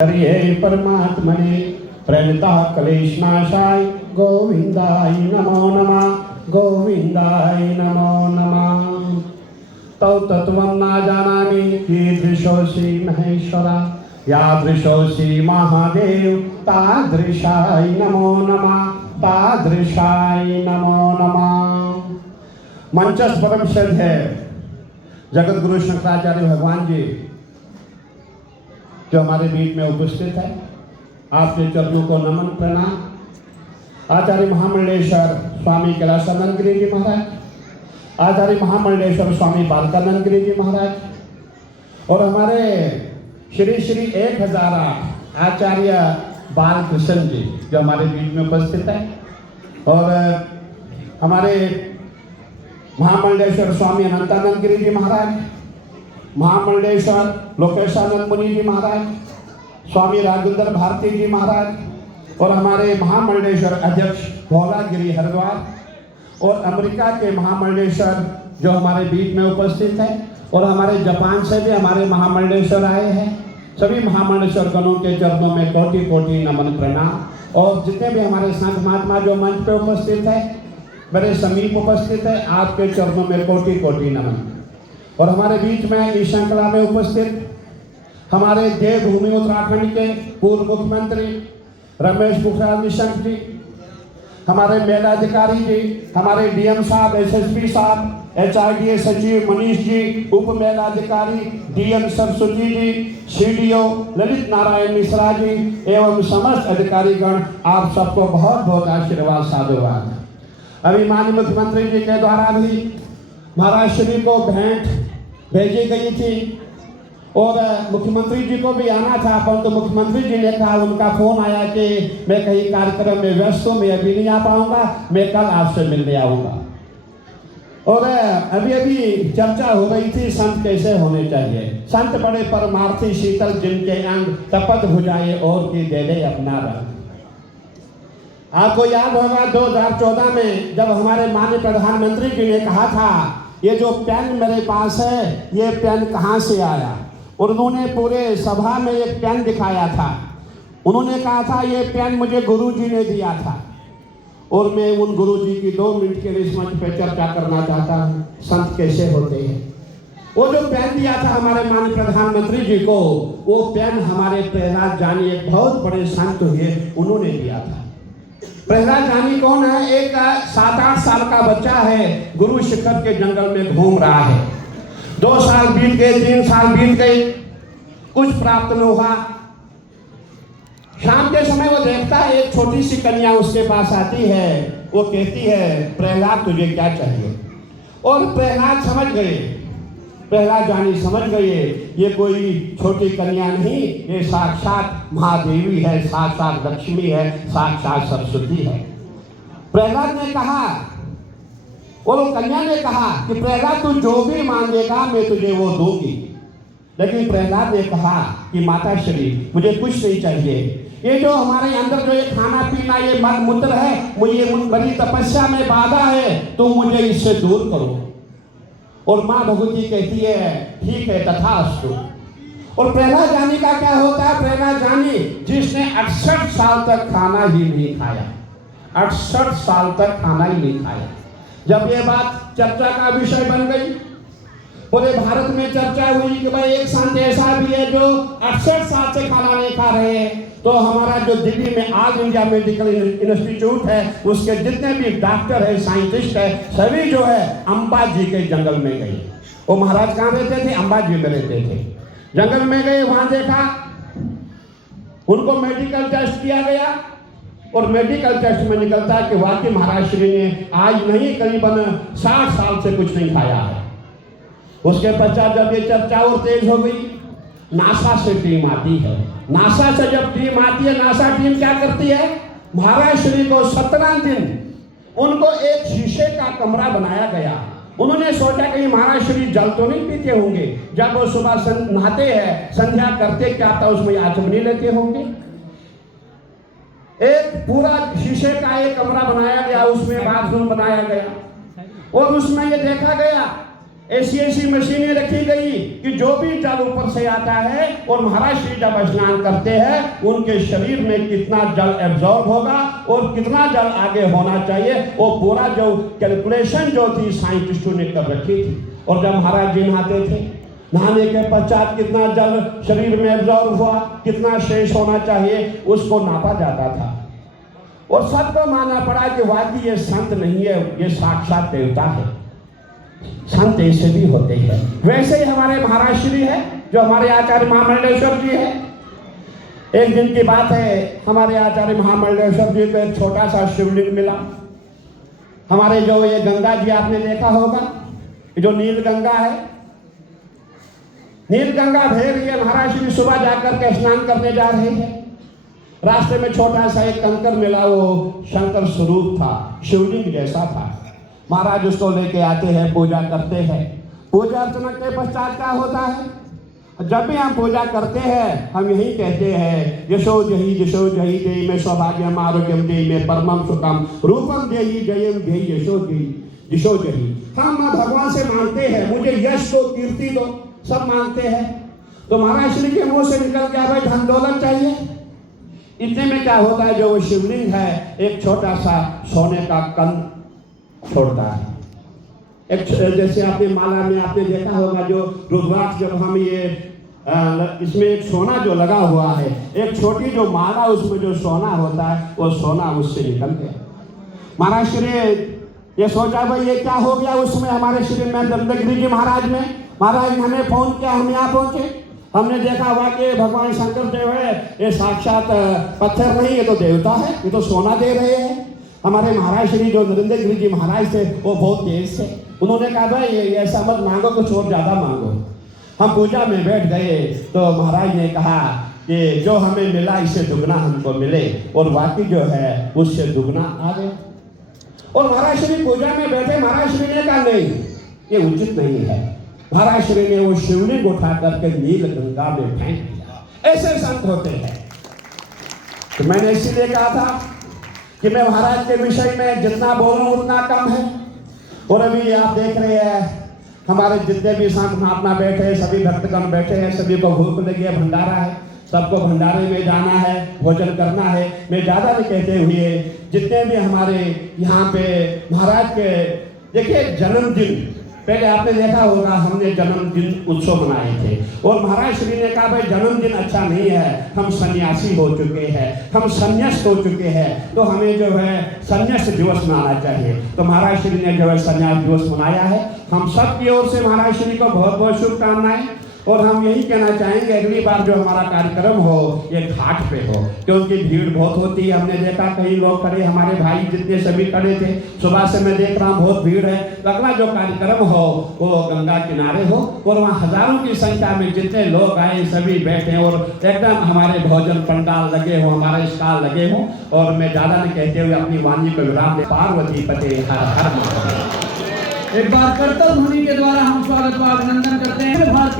हरे परमात्मने प्रणतः क्लेशनाशाय गोविंदाय नमो नमः गोविंदाय नमो नमः। तौ तत्त्वं न जानामि कीदृशोऽसि महेश्वरा यादृशोऽसि महादेव तादृशाय नमो नमः तादृशाय नमो नमः। मंचस्थ परम श्रद्धेय जगत गुरु शंकराचार्य भगवान जी जो हमारे बीच में उपस्थित है, आपके चरणों को नमन प्रणाम। आचार्य महामंडलेश्वर स्वामी कैलासानंद गिरी जी महाराज, आचार्य महामंडलेश्वर स्वामी बालकानंद गिरी जी महाराज और हमारे श्री श्री 1008 आचार्य बालकृष्ण जी जो हमारे बीच में उपस्थित है, और हमारे महामंडलेश्वर स्वामी अनंतानंद गिरी जी महाराज, महामंडलेश्वर लोकेशानंद मुनि जी महाराज, स्वामी राजेंद्र भारती जी महाराज और हमारे महामंडलेश्वर अध्यक्ष भोलागिरी हरिद्वार और अमेरिका के महामंडलेश्वर जो हमारे बीच में उपस्थित है, और हमारे जापान से भी हमारे महामंडलेश्वर आए हैं। सभी महामंडलेश्वर गणों के चरणों में कोटि कोटि नमन प्रणाम। और जितने भी हमारे संत महात्मा जो मंच पे उपस्थित है, मेरे समीप उपस्थित है, आपके चरणों में कोटि कोटि नमन। और हमारे बीच में इस श्रृंखला में उपस्थित हमारे देवभूमि उत्तराखंड के पूर्व मुख्यमंत्री रमेश पोखरियाल निशंक जी, हमारे मेलाधिकारी जी, हमारे डीएम साहब, एसएसपी साहब, एचआरडीए सचिव मनीष जी, उप मेलाधिकारी डीएम सरस्वती जी, सीडीओ ललित नारायण मिश्रा जी एवं समस्त अधिकारीगण, आप सबको बहुत बहुत आशीर्वाद साधुवाद। अभी माननीय मुख्यमंत्री जी के द्वारा भी महाराज श्री को भेंट भेजी गई थी और मुख्यमंत्री जी को भी आना था, परंतु मुख्यमंत्री जी ने कहा, उनका फोन आया कि मैं कहीं कार्यक्रम में व्यस्त हूँ, मैं अभी नहीं आ पाऊंगा, मैं कल आपसे मिलने आऊंगा। और अभी अभी चर्चा हो रही थी संत कैसे होने चाहिए। संत बड़े परमार्थी शीतल जिनके अंग तपत भुजाए और की दे दे अपना रंग। आपको याद होगा 2014 में जब हमारे माननीय प्रधानमंत्री जी ने कहा था, ये जो पेन मेरे पास है ये पेन कहाँ से आया, और उन्होंने पूरे सभा में एक पेन दिखाया था। उन्होंने कहा था ये पेन मुझे गुरुजी ने दिया था, और मैं उन गुरुजी की 2 मिनट के लिए इस मंच पर चर्चा करना चाहता हूँ, संत कैसे होते हैं। वो जो पेन दिया था हमारे माननीय प्रधानमंत्री जी को, वो पेन हमारे प्रहलाद जानी एक बहुत बड़े संत हुए, उन्होंने दिया था। प्रहलाद जानी कौन है? एक 7-8 साल का बच्चा है, गुरु शिखर के जंगल में घूम रहा है। 2 साल बीत गए, 3 साल बीत गए, कुछ प्राप्त न हुआ। शाम के समय वो देखता है एक छोटी सी कन्या उसके पास आती है, वो कहती है प्रहलाद तुझे क्या चाहिए। और प्रहलाद समझ गए, प्रहलाद जानी समझ गए ये कोई छोटी कन्या नहीं, ये साक्षात महादेवी है, साक्षात लक्ष्मी है, साक्षात सरस्वती है। प्रहलाद ने कहा, और वो कन्या ने कहा कि प्रहलाद तू जो भी मांगेगा मैं तुझे वो दूंगी। लेकिन प्रहलाद ने कहा कि माता श्री मुझे कुछ नहीं चाहिए, ये जो हमारे अंदर जो ये खाना पीना ये मल मूत्र है, मुझे बड़ी तपस्या में बाधा है, तुम मुझे इससे दूर करो। और माँ भगवती कहती है ठीक है तथास्तु। और प्रहलाद जानी का क्या होता है? प्रहलाद जानी जिसने 68 साल तक खाना ही नहीं खाया, 68 साल तक खाना ही नहीं खाया। जब ये बात चर्चा का विषय बन गई, पूरे भारत में चर्चा हुई कि भाई एक संत ऐसा भी है जो 68 साल से खाना नहीं खा रहे हैं, तो हमारा जो दिल्ली में ऑल इंडिया मेडिकल इंस्टीट्यूट है उसके जितने भी डॉक्टर है, साइंटिस्ट है, सभी जो है अंबाजी के जंगल में गए। वो महाराज कहाँ रहते थे? अंबाजी में रहते थे। जंगल में गए, वहां देखा, उनको मेडिकल टेस्ट किया गया, और मेडिकल टेस्ट में निकलता कि वाकई महाराज श्री ने आज नहीं करीबन 60 साल से कुछ नहीं खाया है। उसके पश्चात जब ये चर्चा और तेज हो गई, नासा से टीम आती है। नासा से जब टीम आती है, नासा टीम क्या करती है? महाराज श्री को 17 दिन उनको एक शीशे का कमरा बनाया गया। उन्होंने सोचा कि महाराज श्री जल तो नहीं पीते होंगे, जब वो सुबह नहाते हैं, संध्या करते क्या था उसमें आचमनी लेते होंगे। एक पूरा शीशे का एक कमरा बनाया गया, उसमें बाथरूम बनाया गया, और उसमें ये देखा गया ऐसी ऐसी मशीनें रखी गई कि जो भी जल ऊपर से आता है और महाराज श्री जब स्नान करते हैं उनके शरीर में कितना जल एब्जॉर्ब होगा और कितना जल आगे होना चाहिए, वो पूरा जो कैलकुलेशन जो थी साइंटिस्टों ने कर रखी थी। और जब महाराज जी नहाते थे, नहाने के पश्चात कितना जल शरीर में एब्जॉर्ब हुआ, कितना शेष होना चाहिए, उसको नापा जाता था। और सबको मानना पड़ा कि वाकई ये संत नहीं है, ये साक्षात देवता है। संत ऐसे भी होते हैं। वैसे ही हमारे महाराज श्री है, जो हमारे आचार्य महामंडलेश्वर जी है। एक दिन की बात है, हमारे आचार्य महामंडलेश्वर जी को एक छोटा सा शिवलिंग मिला। हमारे जो ये गंगा जी आपने देखा होगा, जो नील गंगा है, नील गंगा बह रही है। महाराज श्री सुबह जाकर के स्नान करने जा रहे हैं। रास्ते में छोटा सा एक कंकर मिला, वो शंकर स्वरूप था, शिवलिंग जैसा था। महाराज उसको लेके आते हैं, पूजा करते हैं। पूजा अर्चना के पश्चात क्या होता है, जब भी हम पूजा करते हैं हम यही कहते हैं, यशो जही देहि में सौभाग्यम आरोग्यम देहि में परमम सुखम रूपम देहि जयम देहि यशो जही। हम भगवान से मांगते हैं, मुझे यश दो, कीर्ति दो, सब मांगते हैं। तो महाराज श्री के मुंह से निकल गया, भाई धन दौलत चाहिए। इतने में क्या होता है, जो वो शिवलिंग है एक छोटा सा सोने का कंद छोड़ता है। एक जैसे आपने माला में आपने देखा होगा, जो रुद्राक्ष जब हम ये इसमें एक सोना जो लगा हुआ है, एक छोटी जो माला उसमें जो सोना होता है, वो सोना उससे निकल गया। महाराज श्री ये सोचा भाई ये क्या हो गया। उसमें हमारे श्री में दंडगिरी जी महाराज में, महाराज ने हमें फोन किया, हम यहाँ पहुंचे। हमने देखा हुआ कि भगवान शंकर देव है, ये साक्षात पत्थर नहीं, ये तो देवता है, ये तो सोना दे रहे हैं। हमारे महाराज श्री जो नरेंद्र गिरी जी महाराज थे, वो बहुत तेज थे। उन्होंने कहा भाई ऐसा मत मांगो, कुछ और ज्यादा मांगो। हम पूजा में बैठ गए तो महाराज ने कहा कि जो हमें मिला इससे दुगना हमको मिले, और वाकई जो है उससे दुगना आ गया। और महाराज श्री पूजा में बैठे, महाराज श्री ने कहा नहीं, ये उचित नहीं है। महाराज श्री ने वो शिवलिंग उठा करके नील गंगा में फेंक दिया। ऐसे संत होते हैं। तो मैंने इसीलिए कहा था कि मैं महाराज के विषय में जितना बोलूं उतना कम है। और अभी आप देख रहे हैं हमारे जितने भी संत महात्मा बैठे हैं, सभी भक्तगण बैठे हैं, सभी को भूख लगी है, भंडारा है, सबको भंडारे में जाना है, भोजन करना है। मैं ज़्यादा नहीं कहते हुए, जितने भी हमारे यहाँ पे महाराज के देखिए जन्मदिन, पहले आपने देखा होगा हमने जन्मदिन उत्सव मनाए थे। और महाराज श्री ने कहा भाई जन्मदिन अच्छा नहीं है, हम सन्यासी हो चुके हैं, हम संन्यास्त हो चुके हैं, तो हमें जो है संन्यास दिवस मनाना चाहिए। तो महाराज श्री ने जो है संन्यास दिवस मनाया है। हम सब की ओर से महाराज श्री को बहुत बहुत शुभकामनाएं। और हम यही कहना चाहेंगे अगली बार जो हमारा कार्यक्रम हो ये घाट पे हो, क्योंकि भीड़ बहुत होती है। हमने देखा कई लोग खड़े, हमारे भाई जितने सभी खड़े थे, सुबह से मैं देख रहा हूँ बहुत भीड़ है। तो अगला जो कार्यक्रम हो वो गंगा किनारे हो, और वहाँ हजारों की संख्या में जितने लोग आए सभी बैठे और एकदम हमारे भोजन पंडाल लगे हो, हमारे स्टॉल लगे हों। और मैं ज़्यादा नहीं कहते हुए अपनी वाणी को विराम दे। पार्वती पते हर हर। एक बार कर्तव्य ध्वनि के द्वारा हम स्वागत व अभिनंदन करते हैं।